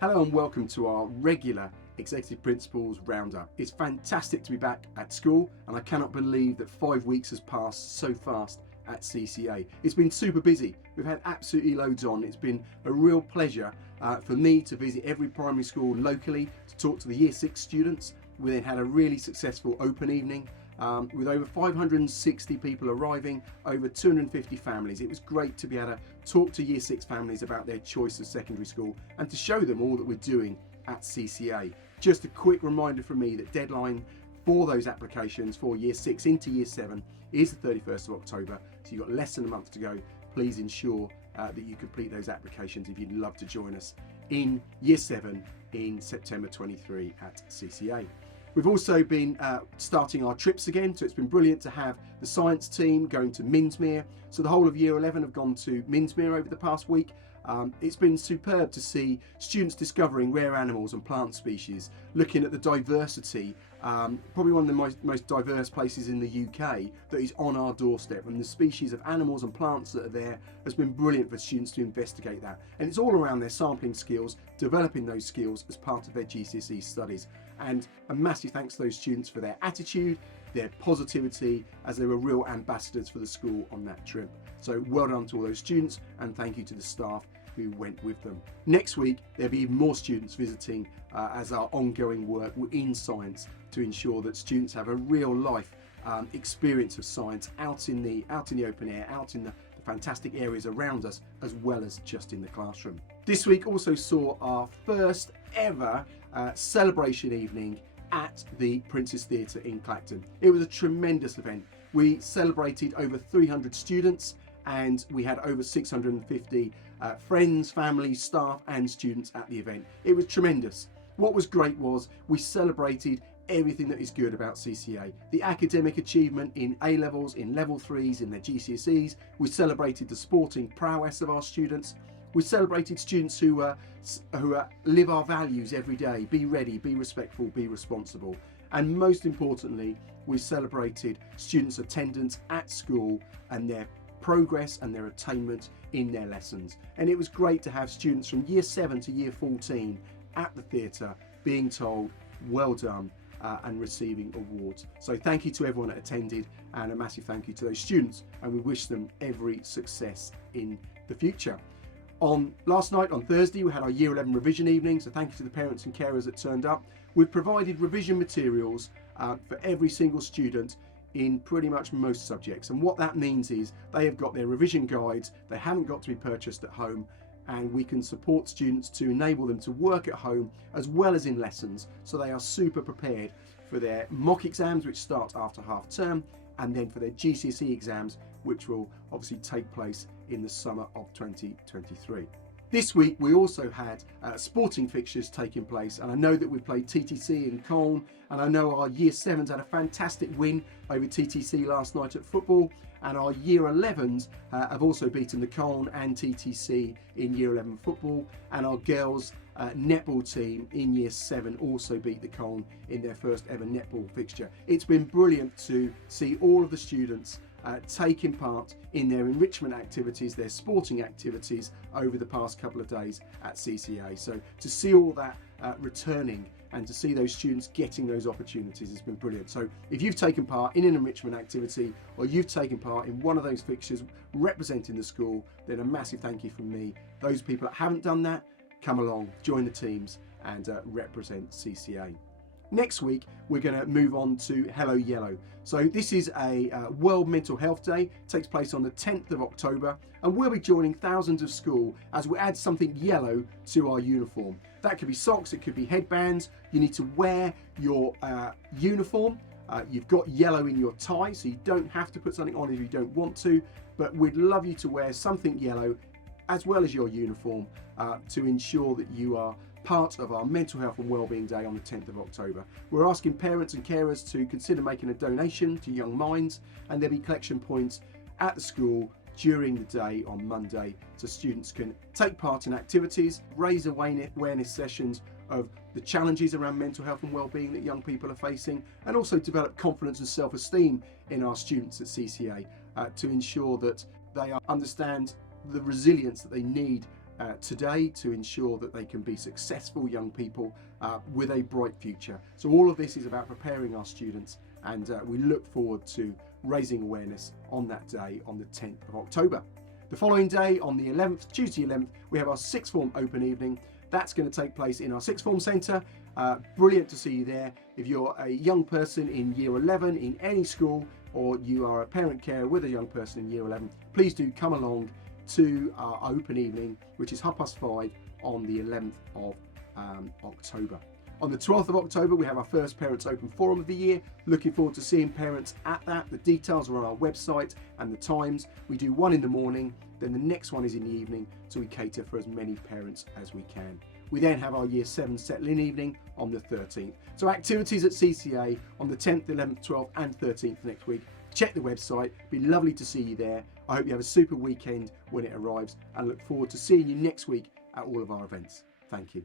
Hello and welcome to our regular Executive Principals Roundup. It's fantastic to be back at school, and I cannot believe that 5 weeks has passed so fast at CCA. It's been super busy. We've had absolutely loads on. It's been a real pleasure for me to visit every primary school locally to talk to the Year 6 students. We then had a really successful open evening with over 560 people arriving, over 250 families. It was great to be able to talk to Year 6 families about their choice of secondary school and to show them all that we're doing at CCA. Just a quick reminder from me that deadline for those applications for Year 6 into Year 7 is the 31st of October, so you've got less than a month to go. Please ensure that you complete those applications if you'd love to join us in Year 7 in September 23 at CCA. We've also been starting our trips again, so it's been brilliant to have the science team going to Minsmere. So the whole of Year 11 have gone to Minsmere over the past week. It's been superb to see students discovering rare animals and plant species, looking at the diversity, probably one of the most diverse places in the UK that is on our doorstep, and the species of animals and plants that are there has been brilliant for students to investigate that. And it's all around their sampling skills, developing those skills as part of their GCSE studies. And a massive thanks to those students for their attitude, their positivity, as they were real ambassadors for the school on that trip. So well done to all those students, and thank you to the staff who went with them. Next week there'll be even more students visiting as our ongoing work in science to ensure that students have a real life experience of science out in the open air, out in the fantastic areas around us, as well as just in the classroom. This week also saw our first ever celebration evening at the Prince's Theatre in Clacton. It was a tremendous event. We celebrated over 300 students, and we had over 650 friends, families, staff and students at the event. It was tremendous. What was great was we celebrated everything that is good about CCA. The academic achievement in A-levels, in level 3s, in their GCSEs. We celebrated the sporting prowess of our students. We celebrated students who live our values every day: be ready, be respectful, be responsible. And most importantly, we celebrated students' attendance at school and their progress and their attainment in their lessons. And it was great to have students from Year 7 to Year 14 at the theatre being told well done and receiving awards. So thank you to everyone that attended, and a massive thank you to those students, and we wish them every success in the future. Last night on Thursday we had our Year 11 revision evening, so thank you to the parents and carers that turned up. We've provided revision materials for every single student in pretty much most subjects, and what that means is they have got their revision guides. They haven't got to be purchased at home, and we can support students to enable them to work at home as well as in lessons, so they are super prepared for their mock exams, which start after half term, and then for their GCSE exams, which will obviously take place in the summer of 2023. This week we also had sporting fixtures taking place, and I know that we played TTC in Colne, and I know our Year 7s had a fantastic win over TTC last night at football, and our Year 11s have also beaten the Colne and TTC in Year 11 football, and our girls netball team in Year 7 also beat the Colne in their first ever netball fixture. It's been brilliant to see all of the students taking part in their enrichment activities, their sporting activities over the past couple of days at CCA. So to see all that returning and to see those students getting those opportunities has been brilliant. So if you've taken part in an enrichment activity, or you've taken part in one of those fixtures representing the school, then a massive thank you from me. Those people that haven't done that, come along, join the teams and represent CCA. Next week we're going to move on to Hello Yellow. So this is a World Mental Health Day. It takes place on the 10th of October, and we'll be joining thousands of schools as we add something yellow to our uniform. That could be socks, it could be headbands. You need to wear your uniform. You've got yellow in your tie, so you don't have to put something on if you don't want to, but we'd love you to wear something yellow as well as your uniform to ensure that you are part of our Mental Health and Wellbeing Day on the 10th of October. We're asking parents and carers to consider making a donation to Young Minds, and there'll be collection points at the school during the day on Monday, so students can take part in activities, raise awareness sessions of the challenges around mental health and wellbeing that young people are facing, and also develop confidence and self-esteem in our students at CCA to ensure that they understand the resilience that they need today to ensure that they can be successful young people with a bright future. So all of this is about preparing our students, and we look forward to raising awareness on that day on the 10th of October. The following day, on the 11th, Tuesday 11th, we have our sixth form open evening. That's going to take place in our sixth form centre. Brilliant to see you there. If you're a young person in year 11 in any school, or you are a parent carer with a young person in year 11, please do come along to our open evening, which is 5:30 on the 11th of October. On the 12th of October, we have our first Parents Open Forum of the year. Looking forward to seeing parents at that. The details are on our website and the times. We do one in the morning, then the next one is in the evening, so we cater for as many parents as we can. We then have our Year 7 Settle-In evening on the 13th. So activities at CCA on the 10th, 11th, 12th and 13th next week. Check the website. It'd be lovely to see you there. I hope you have a super weekend when it arrives, and look forward to seeing you next week at all of our events. Thank you.